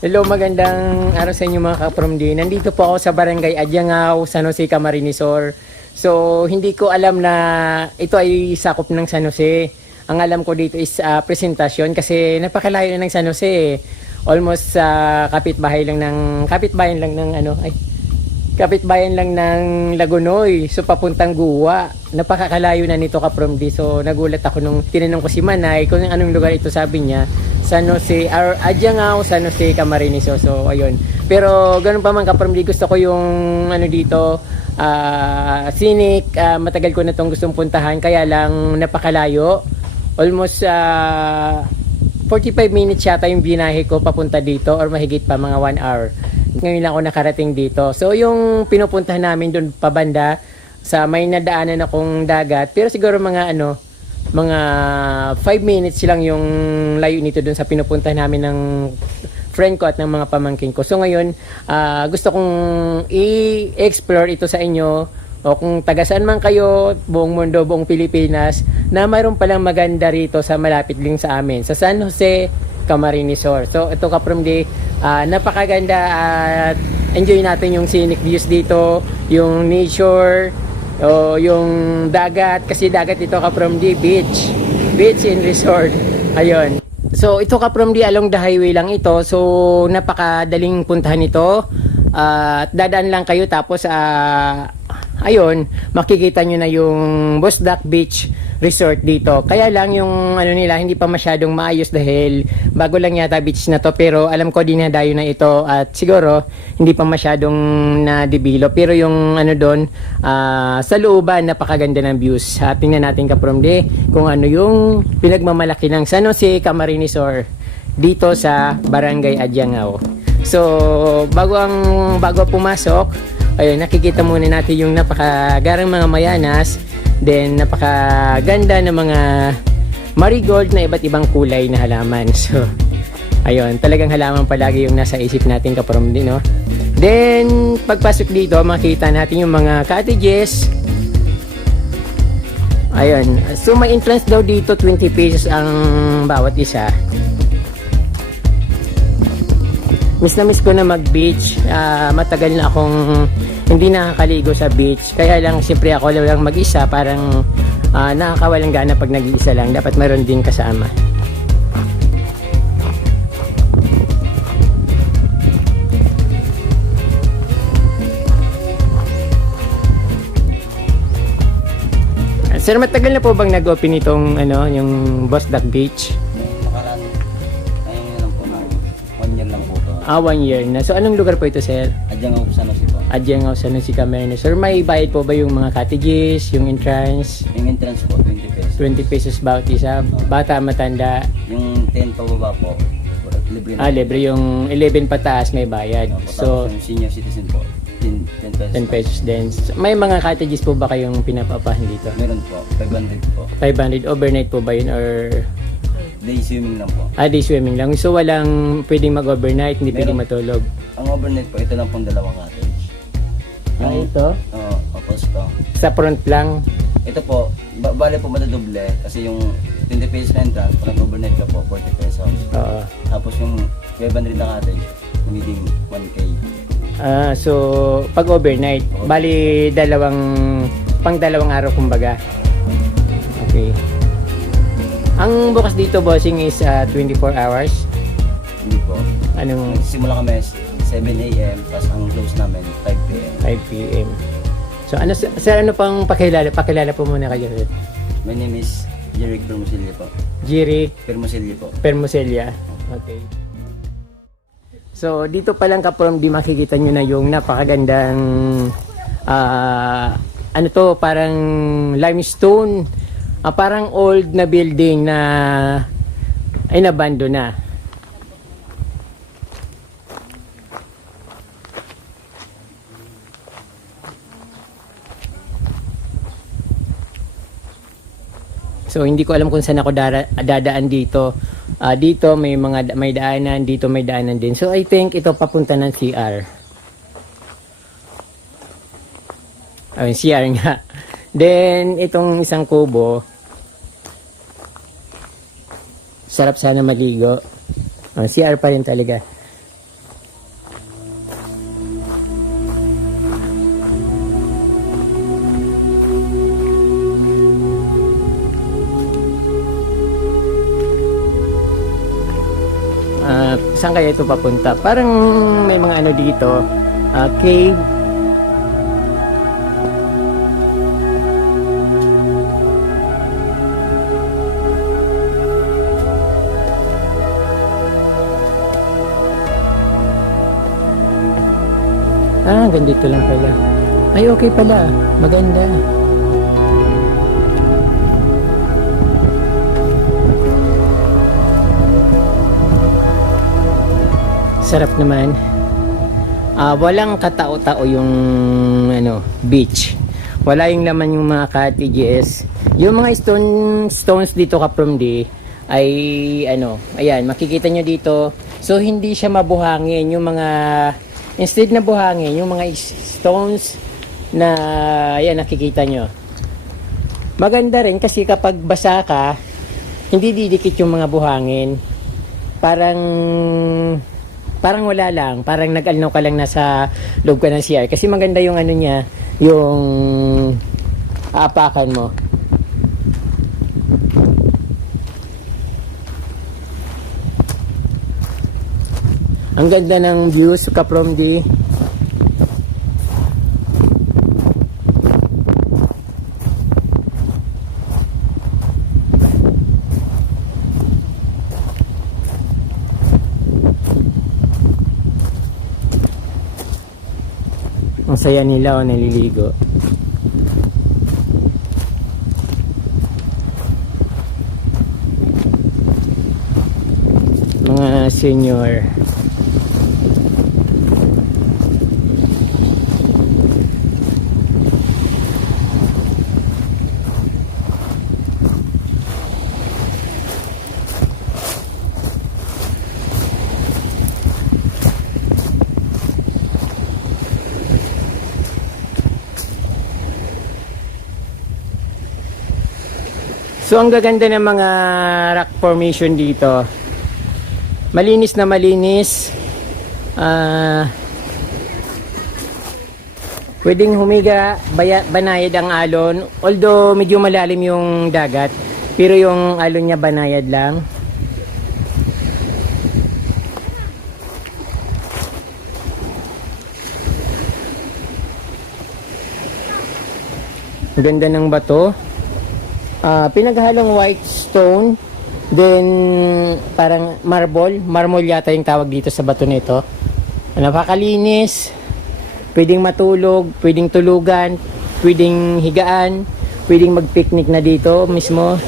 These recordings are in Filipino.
Hello, magandang araw sa inyo mga ka-From-D. Nandito po ako sa Barangay Adyangao, San Jose, Camarines Sur. So, hindi ko alam na ito ay sakop ng San Jose. Ang alam ko dito is presentasyon kasi napakalayo na ng San Jose. Almost kapitbayan lang ng Lagunoy. So, papuntang Guwa. Napakakalayo na nito ka-From-D. So, nagulat ako nung tinanong ko si Manay kung anong lugar ito. Sabi niya San Jose, Adyangao, San Jose, Camarines Sur. So, ayun. Pero, ganun pa man ka-From-D, gusto ko yung dito, scenic. Matagal ko na itong gustong puntahan, kaya lang napakalayo. Almost 45 minutes yata yung binahe ko papunta dito, or mahigit pa, mga 1 hour. Ngayon lang ako nakarating dito. So, yung pinupuntahan namin doon pabanda, may nadaanan akong dagat, pero siguro mga 5 minutes lang yung layo nito dun sa pinupuntahan namin ng friend ko at ng mga pamangkin ko. So ngayon, gusto kong i-explore ito sa inyo, o kung taga saan man kayo, buong mundo, buong Pilipinas, na mayroon palang maganda rito sa malapit lang sa amin, sa San Jose, Camarines Sur. So ito ka-From-D, napakaganda at enjoy natin yung scenic views dito, yung nature, o yung dagat, kasi dagat ito ka-From-D, beach and resort. Ayun. So ito ka-From-D, along the highway lang ito. So napakadaling puntahan ito. At dadaan lang kayo, tapos ayun, makikita nyo na yung Bosdak Beach Resort dito. Kaya lang yung nila hindi pa masyadong maayos dahil bago lang yata beach na to, pero alam ko dinadayo na ito at siguro hindi pa masyadong na-develop. Pero yung doon, sa looban, napakaganda ng views. Tingnan natin ka-From-D kung ano yung pinagmamalaki ng San Jose, Camarines Sur dito sa Barangay Adyangao. So bago pumasok, ayun, nakikita muna natin yung napakagarang mga mayanas, then napakaganda ng mga marigold na iba't ibang kulay na halaman. So ayun, talagang halaman palagi yung nasa isip natin ka-From-D, no? Then pagpasok dito, makita natin yung mga cottages. Ayun, so may entrance daw dito, 20 pesos ang bawat isa. Miss na miss ko na mag-beach. Matagal na akong hindi nakakaligo sa beach. Kaya lang, siyempre ako lang mag-isa. Parang nakakawalang gana pag nag-iisa lang. Dapat mayroon din kasama. Sir, matagal na po bang nag-open itong yung Bosdak Beach? 1 year na. So, anong lugar po ito, sir? Adyangao, San Jose po. Adyangao, San Jose, Camarines. Sir, may bayad po ba yung mga cottages, yung entrance? Yung entrance po, 20 pesos. 20 pesos bawat isa. Bata, matanda. Yung 10 pababa po, libre na. Libre. Yung 11 pataas may bayad. So, yung senior citizen po, 10 pesos. 10 pesos din. So, may mga cottages po ba kayong pinapapahan dito? Meron po, 500 po. 500. Overnight po ba yun, or Day swimming lang po. day swimming lang? So, walang pwedeng mag-overnight, hindi pwedeng matulog? Ang overnight po, ito lang pong dalawang cottage. Ito? Oo, tapos ito. Sa front lang? Ito po, bale po madadoble kasi yung 20 pesos na entrance, pag overnight ka po, 40 pesos. Oo. Tapos yung 500 na cottage, magiging 1K. So, pag overnight, bali pang dalawang araw kumbaga. Okay. Ang bukas dito, bossing, is 24 hours. Hindi po. Anong Nagsisimula kami 7 a.m. tapos ang close namin 5 p.m. 5 p.m. So, sir, ano pang pakilala? Pakilala po muna kayo, sir. My name is Jeric Permosilya po. Jeric Permosilya po. Permosilya. Okay. So, dito pa lang ka-From-D, makikita nyo na yung napakagandang parang limestone. Parang old na building na ay nabando na. So hindi ko alam kung saan ako dadaan dito. Dito may daanan, dito may daanan din. So I think ito papunta ng CR. Ayun, CR nga. Then itong isang kubo, sarap sana maligo. CR pa rin talaga. Saan kaya ito papunta? Parang may mga ano dito. Cave. Ganito lang pala. Ay, okay pala. Maganda. Sarap naman. Walang katao-tao yung beach. Wala yung laman yung mga cottages. Yung mga stones dito Kapromdi ay ayan, makikita nyo dito. So hindi siya mabuhangin yung mga instead na buhangin yung mga stones na ayan nakikita nyo. Maganda rin kasi kapag basa ka, hindi didikit yung mga buhangin. Parang wala lang, parang nag-alno ka lang nasa loob ka ng CR kasi maganda yung niya, yung aapakan mo. Ang ganda ng views Kapromdi. Ang saya nila naliligo. Mga senior. So ang gaganda ng mga rock formation dito. Malinis na malinis. Pwedeng humiga, banayad ang alon. Although medyo malalim yung dagat, pero yung alon niya banayad lang. Ang ganda ng bato. Pinaghalong white stone, then parang marble yata yung tawag dito sa bato nito. Napakalinis, pwedeng matulog, pwedeng tulugan, pwedeng higaan, pwedeng mag-picnic na dito mismo.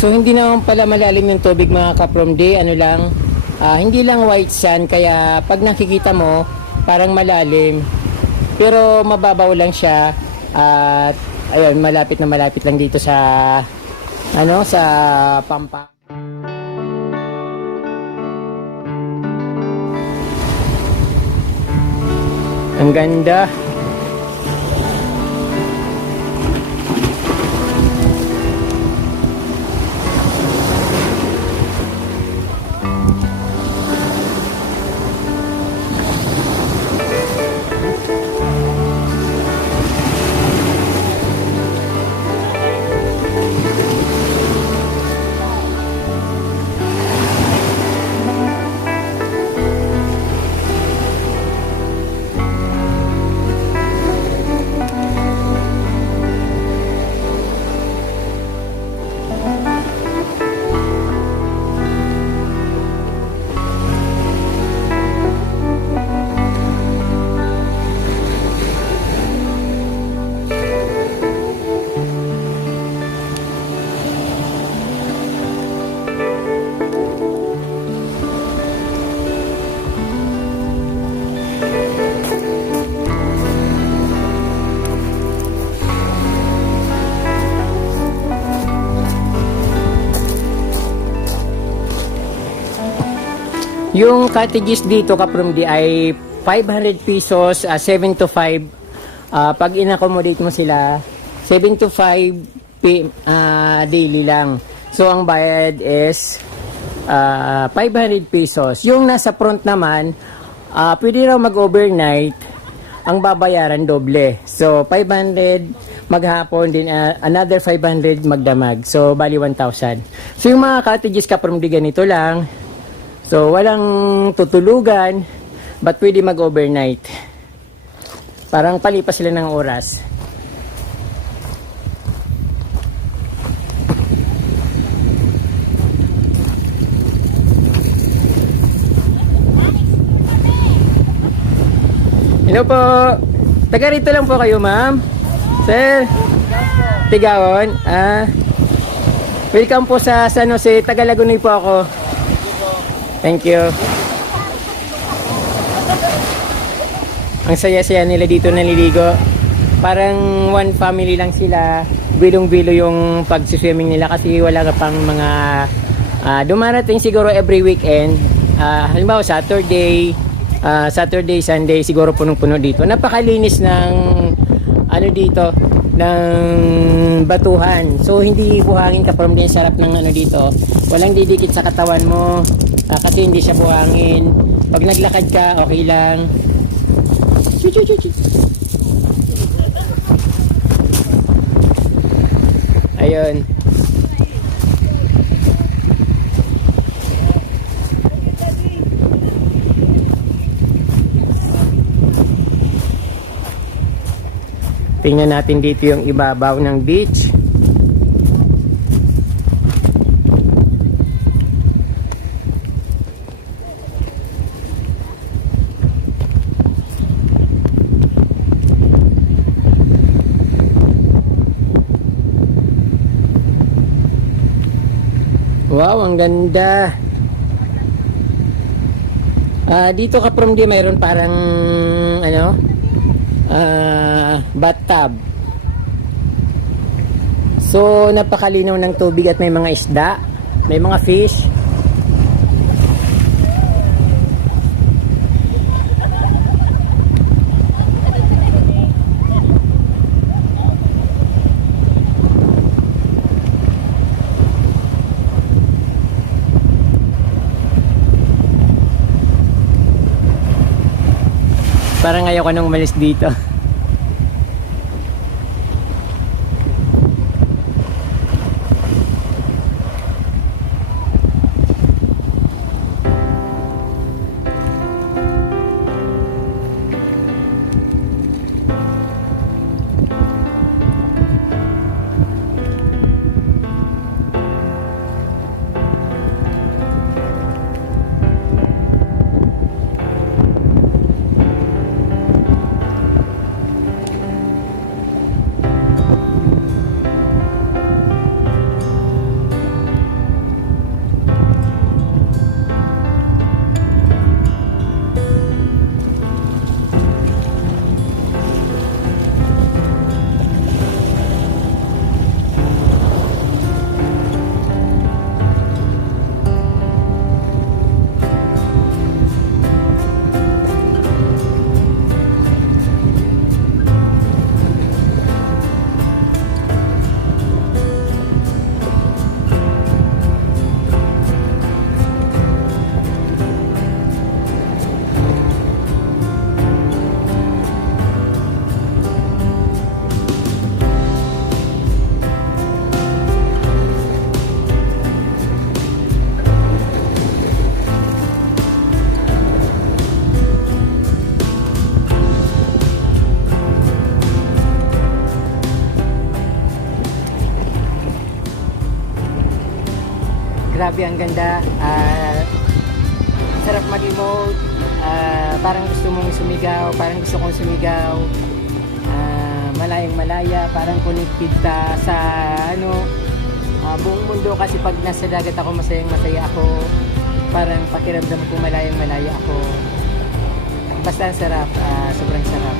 So hindi naman pala malalim yung tubig mga Kapromdi, hindi lang white sand kaya pag nakikita mo parang malalim. Pero mababaw lang siya at ayun, malapit lang dito sa sa Pampa. Ang ganda. Yung cottages dito Kaprumdi ay 500 pesos, 7 to 5. Pag in-accommodate mo sila, 7 to 5 daily lang. So ang bayad is 500 pesos. Yung nasa front naman, pwede raw mag-overnight, ang babayaran doble. So 500 maghapon, din another 500 magdamag. So bali 1,000. So yung mga cottages Kaprumdi ganito lang. So walang tutulugan, but pwede mag-overnight. Parang palipas sila ng oras. Hello po. Taga rito lang po kayo, ma'am. Sir. Tigawon. Welcome po sa San Jose. Taga Lagunoy po ako. Thank you. Ang saya-saya nila dito naliligo. Parang one family lang sila. Bilong-bilo yung pag-swimming nila kasi wala ka pang mga dumarating siguro every weekend. Halimbawa Saturday, Sunday siguro punong-puno dito. Napakalinis ng ano dito, ng batuhan. So hindi buhangin ka from din sarap ng ano dito. Walang didikit sa katawan mo kasi hindi siya buhangin. Pag naglakad ka, okay lang. Ayun. Tingnan natin dito yung ibabaw ng beach. Wow, ang ganda. Dito Kaprumdi mayroon parang ano, bathtub. So napakalinaw ng tubig at may mga isda, may mga fish. Parang ayaw ko nang umalis dito. Grabe, ang ganda. Sarap mag-emote. Parang gusto mong sumigaw, parang gusto kong sumigaw. Malayang malaya, parang connected ka sa ano, buong mundo kasi pag nasa dagat ako masayang masaya ako. Parang pakiramdam ko malayang malaya ako. Basta ang sarap, sobrang sarap.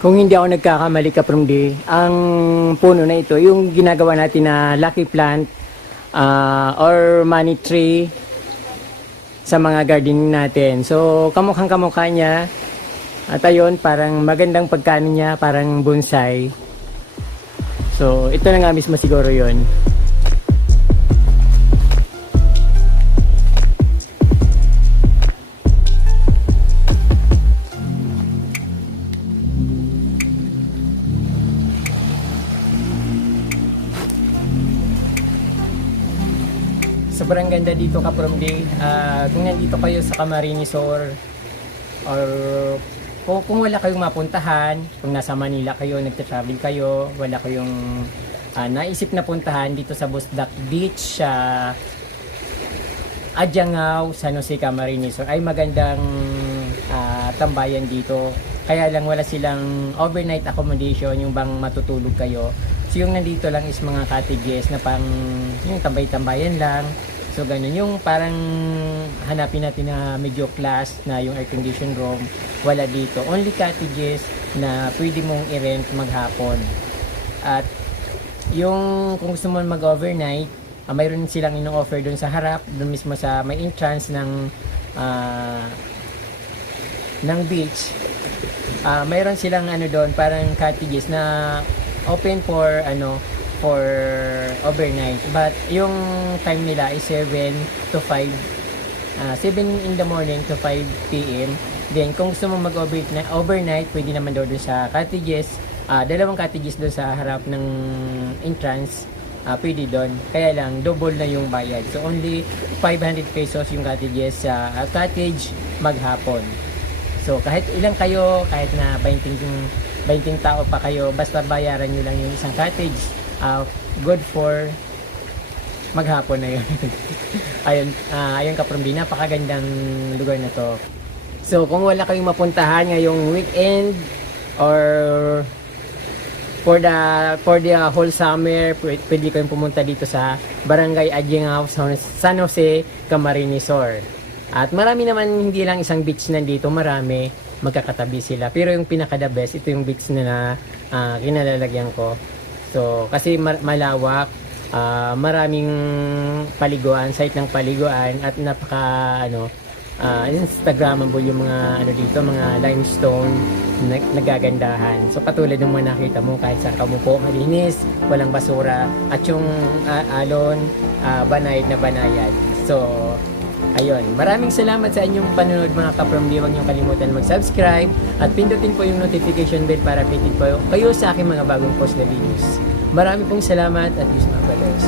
Kung hindi ako nagkakamali ka from day, ang puno na ito, yung ginagawa natin na lucky plant or money tree sa mga gardening natin. So, kamukhang kamukha niya. At ayun, parang magandang pagkano niya, parang bonsai. So, ito na nga mismo siguro yon. Sobrang ganda dito ka from day. Kung nandito kayo sa Camarines Sur or kung wala kayong mapuntahan, kung nasa Manila kayo, nagta-travel kayo, wala kayong naisip na puntahan dito sa Busdak Beach, Adjangao, San Jose, Camarines Sur, ay magandang tambayan dito. Kaya lang wala silang overnight accommodation, yung bang matutulog kayo. So yung nandito lang is mga cottages na pang yung tambay-tambayan lang. So ganun, yung parang hanapin natin na medyo class na yung air conditioned room, wala dito. Only cottages na pwede mong i-rent maghapon. At yung kung gusto mo mag-overnight, mayroon silang ino-offer doon sa harap, doon mismo sa may entrance ng beach. Mayroon silang doon, parang cottages na open for overnight, but yung time nila is 7 to 5, 7 in the morning to 5 p.m. Then kung gusto mo mag-overnight, pwede naman doon sa cottages, dalawang cottages doon sa harap ng entrance, pwede doon. Kaya lang double na yung bayad, so only 500 pesos yung cottages sa cottage maghapon. So kahit ilang kayo, kahit na 20 tao pa kayo, basta bayaran nyo lang yung isang cottage, good for maghapon na yun. ayun ka from din, napakagandang lugar na to. So kung wala kayong mapuntahan ngayong weekend or for the whole summer, pwede kayong pumunta dito sa Barangay Adjangao, San Jose, Camarines Sur. At marami naman, hindi lang isang beach nandito, marami, magkakatabi sila. Pero yung pinaka-the best, ito yung beach na kinalalagyan ko. So, kasi malawak, maraming paliguan, site ng paliguan, at Instagramable yung mga dito, mga limestone nagagandahan. So, katulad ng mga nakita mo, kahit saan ka mupo, malinis, walang basura, at yung alon, banayad na banayad. So, ayun, maraming salamat sa inyong panonood mga ka-From. Huwag niyong kalimutan mag-subscribe at pindutin po yung notification bell para updated po kayo sa aking mga bagong post na videos. Marami pong salamat at Diyos mga balos.